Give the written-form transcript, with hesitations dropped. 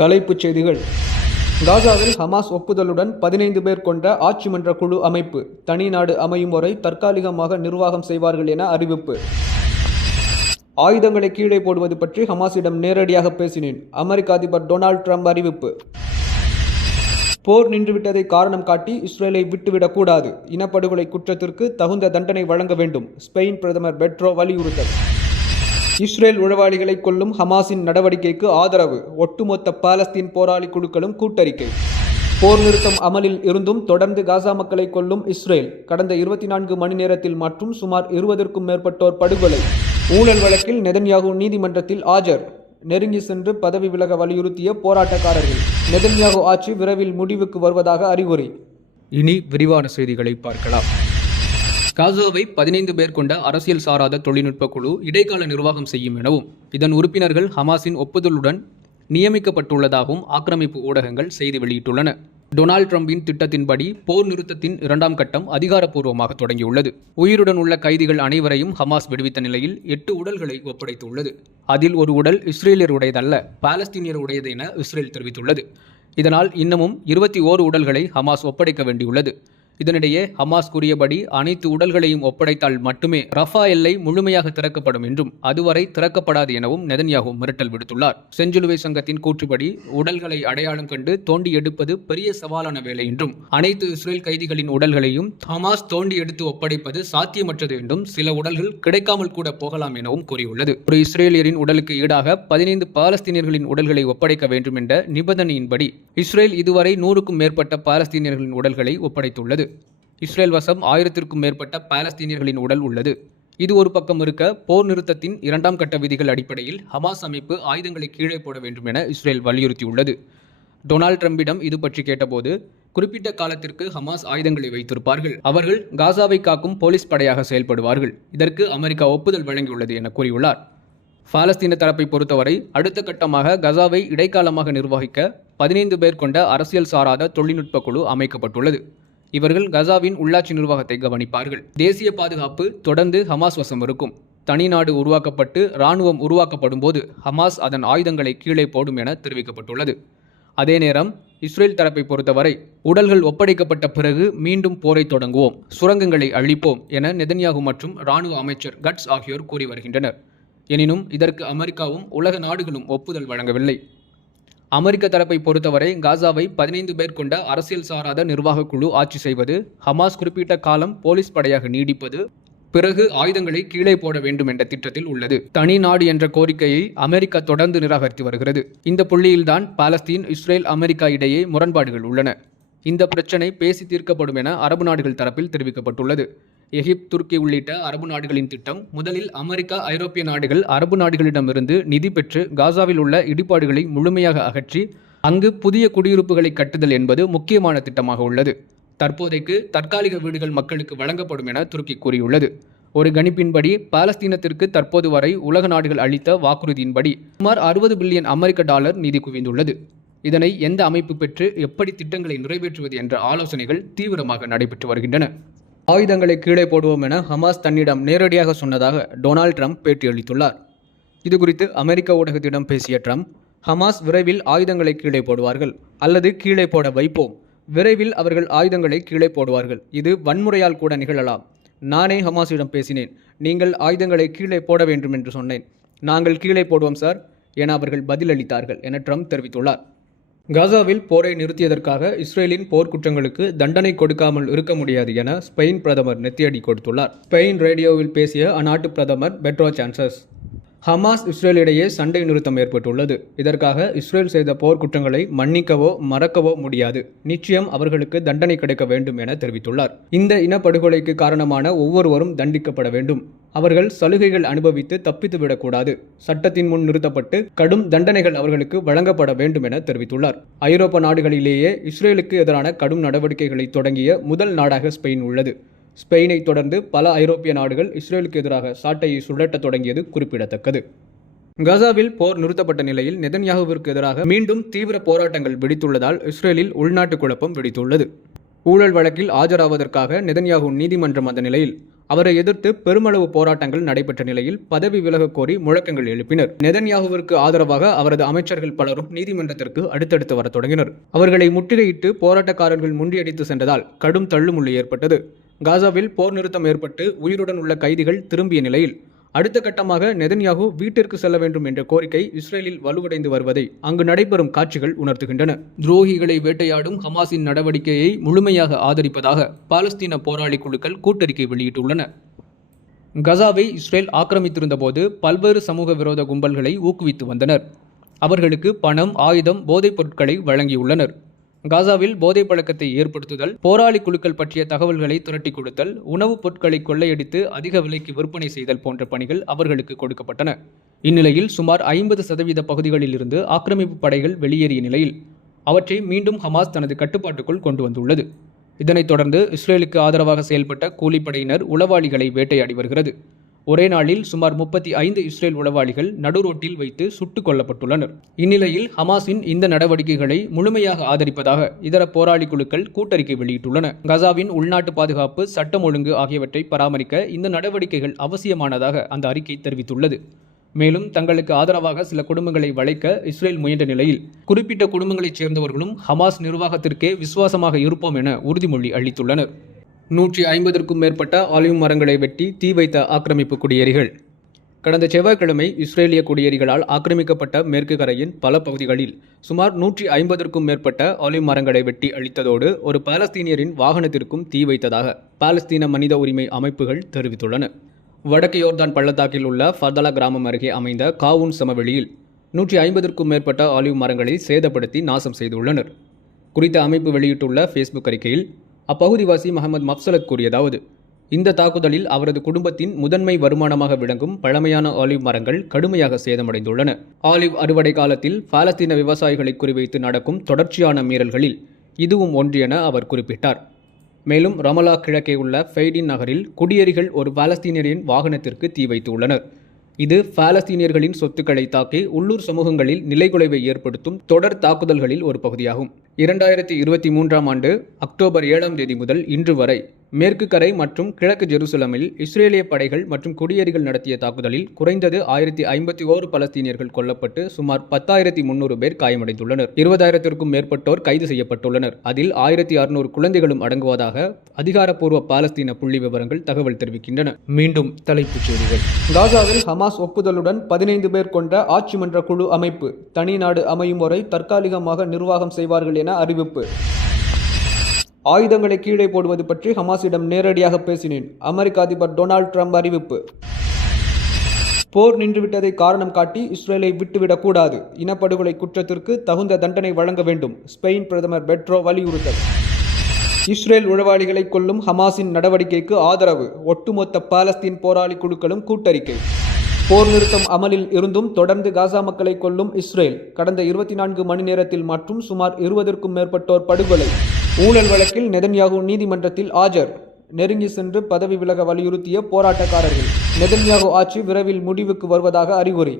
தலைப்புச் செய்திகள். காசாவில் ஹமாஸ் ஒப்புதலுடன் 15 பேர் கொண்ட ஆட்சி மன்ற குழு அமைப்பு. தனி நாடு அமையும் வரை தற்காலிகமாக நிர்வாகம் செய்வார்கள் என அறிவிப்பு. ஆயுதங்களை கீழே போடுவது பற்றி ஹமாஸிடம் நேரடியாக பேசினேன். அமெரிக்க அதிபர் டொனால்ட் ட்ரம்ப் அறிவிப்பு. போர் நின்றுவிட்டதை காரணம் காட்டி இஸ்ரேலை விட்டுவிடக்கூடாது. இனப்படுகொலை குற்றத்திற்கு தகுந்த தண்டனை வழங்க வேண்டும். ஸ்பெயின் பிரதமர் பெட்ரோ வலியுறுத்தல். இஸ்ரேல் உளவாளிகளை கொல்லும் ஹமாஸின் நடவடிக்கைக்கு ஆதரவு. ஒட்டுமொத்த பாலஸ்தீன் போராளி குழுக்களும் கூட்டறிக்கை. போர் நிறுத்தம் அமலில் இருந்தும் தொடர்ந்து காசா மக்களை கொல்லும் இஸ்ரேல். கடந்த 24 மணி நேரத்தில் மற்றும் சுமார் 20க்கும் மேற்பட்டோர் படுகொலை. ஊழல் வழக்கில் நெதன்யாகு நீதிமன்றத்தில் ஆஜர். நெருங்கி சென்று பதவி விலக வலியுறுத்திய போராட்டக்காரர்கள். நெதன்யாகு ஆட்சி விரைவில் முடிவுக்கு வருவதாக அறிகுறி. இனி விரிவான செய்திகளை பார்க்கலாம். காசாவை 15 பேர் கொண்ட அரசியல் சாராத தொழில்நுட்ப குழு இடைக்கால நிர்வாகம் செய்யும் எனவும் இதன் உறுப்பினர்கள் ஹமாஸின் ஒப்புதலுடன் நியமிக்கப்பட்டுள்ளதாகவும் ஆக்கிரமிப்பு ஊடகங்கள் செய்தி வெளியிட்டுள்ளன. டொனால்ட் ட்ரம்பின் திட்டத்தின்படி போர் நிறுத்தத்தின் 2ஆம் கட்டம் அதிகாரப்பூர்வமாக தொடங்கியுள்ளது. உயிருடன் உள்ள கைதிகள் அனைவரையும் ஹமாஸ் விடுவித்த நிலையில் 8 உடல்களை ஒப்படைத்துள்ளது. அதில் ஒரு உடல் இஸ்ரேலியர் உடையதல்ல, பாலஸ்தீனியர் உடையது என இஸ்ரேல் தெரிவித்துள்ளது. இதனால் இன்னமும் 21 உடல்களை ஹமாஸ் ஒப்படைக்க வேண்டியுள்ளது. இதனிடையே ஹமாஸ் கூறியபடி அனைத்து உடல்களையும் ஒப்படைத்தால் மட்டுமே ரஃபா எல்லை முழுமையாக திறக்கப்படும் என்றும் அதுவரை திறக்கப்படாது எனவும் நெதன்யாகு மிரட்டல் விடுத்துள்ளார். செஞ்சிலுவை சங்கத்தின் கூற்றுப்படி உடல்களை அடையாளம் கண்டு தோண்டி எடுப்பது பெரிய சவாலான வேலை என்றும் அனைத்து இஸ்ரேல் கைதிகளின் உடல்களையும் ஹமாஸ் தோண்டி எடுத்து ஒப்படைப்பது சாத்தியமற்றது என்றும் சில உடல்கள் கிடைக்காமல் கூட போகலாம் எனவும் கூறியுள்ளது. ஒரு இஸ்ரேலியரின் உடலுக்கு ஈடாக 15 பாலஸ்தீனியர்களின் உடல்களை ஒப்படைக்க வேண்டும் என்ற நிபந்தனையின்படி இஸ்ரேல் இதுவரை 100க்கும் மேற்பட்ட பாலஸ்தீனியர்களின் உடல்களை ஒப்படைத்துள்ளது. இஸ்ரேல் வசம் 1000க்கும் மேற்பட்ட பாலஸ்தீனியர்களின் உடல் உள்ளது. இது ஒரு பக்கம் இருக்க, போர் நிறுத்தத்தின் 2ஆம் கட்ட விதிகள் அடிப்படையில் ஹமாஸ் அமைப்பு ஆயுதங்களை கீழே போட வேண்டும் என இஸ்ரேல் வலியுறுத்தியுள்ளது. டொனால்ட் ட்ரம்பிடம் இது பற்றி கேட்டபோது, குறிப்பிட்ட காலத்திற்கு ஹமாஸ் ஆயுதங்களை வைத்திருப்பார்கள். அவர்கள் காசாவை காக்கும் போலீஸ் படையாக செயல்படுவார்கள். இதற்கு அமெரிக்கா ஒப்புதல் வழங்கியுள்ளது என கூறியுள்ளார். பாலஸ்தீன தரப்பை பொறுத்தவரை அடுத்த கட்டமாக கசாவை இடைக்காலமாக நிர்வகிக்க 15 பேர் கொண்ட அரசியல் சாராத தொழில்நுட்ப குழு அமைக்கப்பட்டுள்ளது. இவர்கள் கசாவின் உள்ளாட்சி நிர்வாகத்தை கவனிப்பார்கள். தேசிய பாதுகாப்பு தொடர்ந்து ஹமாஸ் வசம் இருக்கும். தனி நாடு உருவாக்கப்பட்டு இராணுவம் உருவாக்கப்படும் போது ஹமாஸ் அதன் ஆயுதங்களை கீழே போடும் என தெரிவிக்கப்பட்டுள்ளது. அதே நேரம் இஸ்ரேல் தரப்பை பொறுத்தவரை உடல்கள் ஒப்படைக்கப்பட்ட பிறகு மீண்டும் போரை தொடங்குவோம், சுரங்கங்களை அழிப்போம் என நெதன்யாகு மற்றும் இராணுவ அமைச்சர் கட்ஸ் ஆகியோர் கூறி வருகின்றனர். எனினும் இதற்கு அமெரிக்காவும் உலக நாடுகளும் ஒப்புதல் வழங்கவில்லை. அமெரிக்க தரப்பை பொறுத்தவரை காசாவை 15 பேர் கொண்ட அரசியல் சாராத நிர்வாக குழு ஆட்சி செய்வது, ஹமாஸ் குறிப்பிட்ட காலம் போலீஸ் படையாக நீடிப்பது, பிறகு ஆயுதங்களை கீழே போட வேண்டும் என்ற திட்டத்தில் உள்ளது. தனி நாடு என்ற கோரிக்கையை அமெரிக்கா தொடர்ந்து நிராகரித்து வருகிறது. இந்த புள்ளியில்தான் பாலஸ்தீன், இஸ்ரேல், அமெரிக்கா இடையே முரண்பாடுகள் உள்ளன. இந்த பிரச்சினை பேசி தீர்க்கப்படும் என அரபு நாடுகள் தரப்பில் தெரிவிக்கப்பட்டுள்ளது. எகிப்து, துருக்கி உள்ளிட்ட அரபு நாடுகளின் திட்டம் முதலில் அமெரிக்கா, ஐரோப்பிய நாடுகள் அரபு நாடுகளிடமிருந்து நிதி பெற்று காசாவில் உள்ள இடிபாடுகளை முழுமையாக அகற்றி அங்கு புதிய குடியிருப்புகளை கட்டுதல் என்பது முக்கியமான திட்டமாக உள்ளது. தற்போதைக்கு தற்காலிக வீடுகள் மக்களுக்கு வழங்கப்படும் என துருக்கி கூறியுள்ளது. ஒரு கணிப்பின்படி பாலஸ்தீனத்திற்கு தற்போது வரை உலக நாடுகள் அளித்த வாக்குறுதியின்படி சுமார் 60 பில்லியன் அமெரிக்க டாலர் நிதி குவிந்துள்ளது. இதனை எந்த அமைப்பு பெற்று எப்படி திட்டங்களை நிறைவேற்றுவது என்ற ஆலோசனைகள் தீவிரமாக நடைபெற்று வருகின்றன. ஆயுதங்களை கீழே போடுவோம் என ஹமாஸ் தன்னிடம் நேரடியாக சொன்னதாக டொனால்ட் ட்ரம்ப் பேட்டியளித்துள்ளார். இதுகுறித்து அமெரிக்க ஊடகத்திடம் பேசிய ட்ரம்ப், ஹமாஸ் விரைவில் ஆயுதங்களை கீழே போடுவார்கள் அல்லது கீழே போட வைப்போம். விரைவில் அவர்கள் ஆயுதங்களை கீழே போடுவார்கள். இது வன்முறையால் கூட நிகழலாம். நானே ஹமாஸிடம் பேசினேன். நீங்கள் ஆயுதங்களை கீழே போட வேண்டும் என்று சொன்னேன். நாங்கள் கீழே போடுவோம் சார் என அவர்கள் பதிலளித்தார்கள் என ட்ரம்ப் தெரிவித்துள்ளார். காசாவில் போரை நிறுத்தியதற்காக இஸ்ரேலின் போர்க்குற்றங்களுக்கு தண்டனை கொடுக்காமல் இருக்க முடியாது என ஸ்பெயின் பிரதமர் நெத்தியடி கொடுத்துள்ளார். ஸ்பெயின் ரேடியோவில் பேசிய அந்நாட்டு பிரதமர் பெட்ரோ சான்சஸ், ஹமாஸ் இஸ்ரேலிடையே சண்டை நிறுத்தம் ஏற்பட்டுள்ளது. இதற்காக இஸ்ரேல் செய்த போர்க்குற்றங்களை மன்னிக்கவோ மறக்கவோ முடியாது. நிச்சயம் அவர்களுக்கு தண்டனை கிடைக்க வேண்டும் என தெரிவித்துள்ளார். இந்த இனப்படுகொலைக்கு காரணமான ஒவ்வொருவரும் தண்டிக்கப்பட வேண்டும். அவர்கள் சலுகைகள் அனுபவித்து தப்பித்து விடக்கூடாது. சட்டத்தின் முன் நிறுத்தப்பட்டு கடும் தண்டனைகள் அவர்களுக்கு வழங்கப்பட வேண்டும் என தெரிவித்துள்ளார். ஐரோப்பா நாடுகளிலேயே இஸ்ரேலுக்கு எதிரான கடும் நடவடிக்கைகளை தொடங்கிய முதல் நாடாக ஸ்பெயின் உள்ளது. ஸ்பெயினை தொடர்ந்து பல ஐரோப்பிய நாடுகள் இஸ்ரேலுக்கு எதிராக சாட்டையை சுழட்ட தொடங்கியது குறிப்பிடத்தக்கது. காசாவில் போர் நிறுத்தப்பட்ட நிலையில் நெதன்யாகுவிற்கு எதிராக மீண்டும் தீவிர போராட்டங்கள் வெடித்துள்ளதால் இஸ்ரேலில் உள்நாட்டு குழப்பம் வெடித்துள்ளது. ஊழல் வழக்கில் ஆஜராவதற்காக நெதன்யாகு நீதிமன்றம் வந்த நிலையில் அவரை எதிர்த்து பெருமளவு போராட்டங்கள் நடைபெற்ற நிலையில் பதவி விலக கோரி முழக்கங்கள் எழுப்பினர். நெதன்யாகுவிற்கு ஆதரவாக அவரது அமைச்சர்கள் பலரும் நீதிமன்றத்திற்கு அடுத்தடுத்து வரத் தொடங்கினர். அவர்களை முற்றுகையிட்டு போராட்டக்காரர்கள் முண்டியடித்து சென்றதால் கடும் தள்ளுமுள்ளு ஏற்பட்டது. காசாவில் போர் நிறுத்தம் ஏற்பட்டு உயிருடன் உள்ள கைதிகள் திரும்பிய நிலையில் அடுத்த கட்டமாக நெதன்யாகு வீட்டிற்கு செல்ல வேண்டும் என்ற கோரிக்கை இஸ்ரேலில் வலுவடைந்து வருவதை அங்கு நடைபெறும் காட்சிகள் உணர்த்துகின்றன. துரோகிகளை வேட்டையாடும் ஹமாஸின் நடவடிக்கையை முழுமையாக ஆதரிப்பதாக பாலஸ்தீன போராளி குழுக்கள் கூட்டறிக்கை வெளியிட்டுள்ளன. கசாவை இஸ்ரேல் ஆக்கிரமித்திருந்த போது பல்வேறு சமூக விரோத கும்பல்களை ஊக்குவித்து வந்தனர். அவர்களுக்கு பணம், ஆயுதம், போதைப் பொருட்களை வழங்கியுள்ளனர். காசாவில் போதைப் பழக்கத்தை ஏற்படுத்துதல், போராளி குழுக்கள் பற்றிய தகவல்களை திரட்டி கொடுத்தல், உணவுப் பொருட்களை கொள்ளையடித்து அதிக விலைக்கு விற்பனை செய்தல் போன்ற பணிகள் அவர்களுக்கு கொடுக்கப்பட்டன. இந்நிலையில் சுமார் 50% பகுதிகளில் இருந்து ஆக்கிரமிப்பு படைகள் வெளியேறிய நிலையில் அவற்றை மீண்டும் ஹமாஸ் தனது கட்டுப்பாட்டுக்குள் கொண்டு வந்துள்ளது. இதனைத் தொடர்ந்து இஸ்ரேலுக்கு ஆதரவாக செயல்பட்ட கூலிப்படையினர் உளவாளிகளை வேட்டையாடி வருகிறது. ஒரே நாளில் சுமார் 35 இஸ்ரேல் உளவாளிகள் நடுரோட்டில் வைத்து சுட்டுக் கொல்லப்பட்டுள்ளனர். இந்நிலையில் ஹமாஸின் இந்த நடவடிக்கைகளை முழுமையாக ஆதரிப்பதாக இதர போராளி குழுக்கள் கூட்டறிக்கை வெளியிட்டுள்ளன. கசாவின் உள்நாட்டு பாதுகாப்பு, சட்டம் ஒழுங்கு ஆகியவற்றை பராமரிக்க இந்த நடவடிக்கைகள் அவசியமானதாக அந்த அறிக்கை தெரிவித்துள்ளது. மேலும் தங்களுக்கு ஆதரவாக சில குடும்பங்களை வளைக்க இஸ்ரேல் முயன்ற நிலையில் குறிப்பிட்ட குடும்பங்களைச் சேர்ந்தவர்களும் ஹமாஸ் நிர்வாகத்திற்கே விசுவாசமாக இருப்போம் என உறுதிமொழி அளித்துள்ளனர். 150க்கும் மேற்பட்ட ஆலிவ் மரங்களை வெட்டி தீ வைத்த ஆக்கிரமிப்பு குடியேறிகள். கடந்த செவ்வாய்க்கிழமை இஸ்ரேலிய குடியேறிகளால் ஆக்கிரமிக்கப்பட்ட மேற்கு கரையின் பல பகுதிகளில் சுமார் 150க்கும் மேற்பட்ட ஆலிவ் மரங்களை வெட்டி அழித்ததோடு ஒரு பாலஸ்தீனியரின் வாகனத்திற்கும் தீ வைத்ததாக பாலஸ்தீன மனித உரிமை அமைப்புகள் தெரிவித்துள்ளன. வடக்கு யோர்தான் பள்ளத்தாக்கில் உள்ள ஃபர்தலா கிராமம் அருகே அமைந்த காவுன் சமவெளியில் 150க்கும் மேற்பட்ட ஆலிவ் மரங்களை சேதப்படுத்தி நாசம் செய்துள்ளனர். குறித்த அமைப்பு வெளியிட்டுள்ள ஃபேஸ்புக் அறிக்கையில் அப்பகுதிவாசி முகமது மப்சலத் கூறியதாவது: இந்த தாக்குதலில் அவரது குடும்பத்தின் முதன்மை வருமானமாக விளங்கும் பழமையான ஆலிவ் மரங்கள் கடுமையாக சேதமடைந்துள்ளன. ஆலிவ் அறுவடை காலத்தில் பாலஸ்தீன விவசாயிகளை குறிவைத்து நடக்கும் தொடர்ச்சியான மீறல்களில் இதுவும் ஒன்று என அவர் குறிப்பிட்டார். மேலும் ரமலா கிழக்கே உள்ள ஃபெய்டின் நகரில் குடியேறிகள் ஒரு பாலஸ்தீனியரின் வாகனத்திற்கு தீ வைத்துள்ளனர். இது பாலஸ்தீனியர்களின் சொத்துக்களை தாக்கி உள்ளூர் சமூகங்களில் நிலைகுலைவை ஏற்படுத்தும் தொடர் தாக்குதல்களில் ஒரு பகுதியாகும். 2023ஆம் ஆண்டு அக்டோபர் 7ஆம் தேதி முதல் இன்று வரை மேற்கு கரை மற்றும் கிழக்கு ஜெருசலமில் இஸ்ரேலிய படைகள் மற்றும் குடியேறிகள் நடத்திய தாக்குதலில் குறைந்தது 1051 பலஸ்தீனியர்கள் கொல்லப்பட்டு சுமார் 10,300 பேர் காயமடைந்துள்ளனர். 20,000க்கும் மேற்பட்டோர் கைது செய்யப்பட்டுள்ளனர். அதில் 1,600 குழந்தைகளும் அடங்குவதாக அதிகாரப்பூர்வ பாலஸ்தீன புள்ளி விவரங்கள் தகவல் தெரிவிக்கின்றன. மீண்டும் தலைப்புச் செய்திகள். காசாவில் ஹமாஸ் ஒப்புதலுடன் 15 பேர் கொண்ட ஆட்சி மன்ற குழு அமைப்பு. தனி நாடு அமையும் வரை தற்காலிகமாக நிர்வாகம் செய்வார்கள் என அறிவிப்பு. ஆயுதங்களை கீழே போடுவது பற்றி ஹமாஸிடம் நேரடியாக பேசினேன். அமெரிக்க அதிபர் டொனால்ட் ட்ரம்ப் அறிவிப்பு. போர் நின்றுவிட்டதை காரணம் காட்டி இஸ்ரேலை விட்டுவிடக்கூடாது. இனப்படுகொலை குற்றத்திற்கு தகுந்த தண்டனை வழங்க வேண்டும். ஸ்பெயின் பிரதமர் பெட்ரோ வலியுறுத்தல். இஸ்ரேல் உளவாளிகளை கொல்லும் ஹமாஸின் நடவடிக்கைக்கு ஆதரவு. ஒட்டுமொத்த பாலஸ்தீன் போராளி குழுக்களும் கூட்டறிக்கை. போர் நிறுத்தம் அமலில் இருந்தும் தொடர்ந்து காசா மக்களை கொல்லும் இஸ்ரேல். கடந்த 24 மணி நேரத்தில் மற்றும் சுமார் 20க்கும் மேற்பட்டோர் படுகொலை. ஊழல் வழக்கில் நெதன்யாகு நீதிமன்றத்தில் ஆஜர். நெருங்கி சென்று பதவி விலக வலியுறுத்திய போராட்டக்காரர்கள். நெதன்யாகு ஆட்சி விரைவில் முடிவுக்கு வருவதாக அறிகுறி.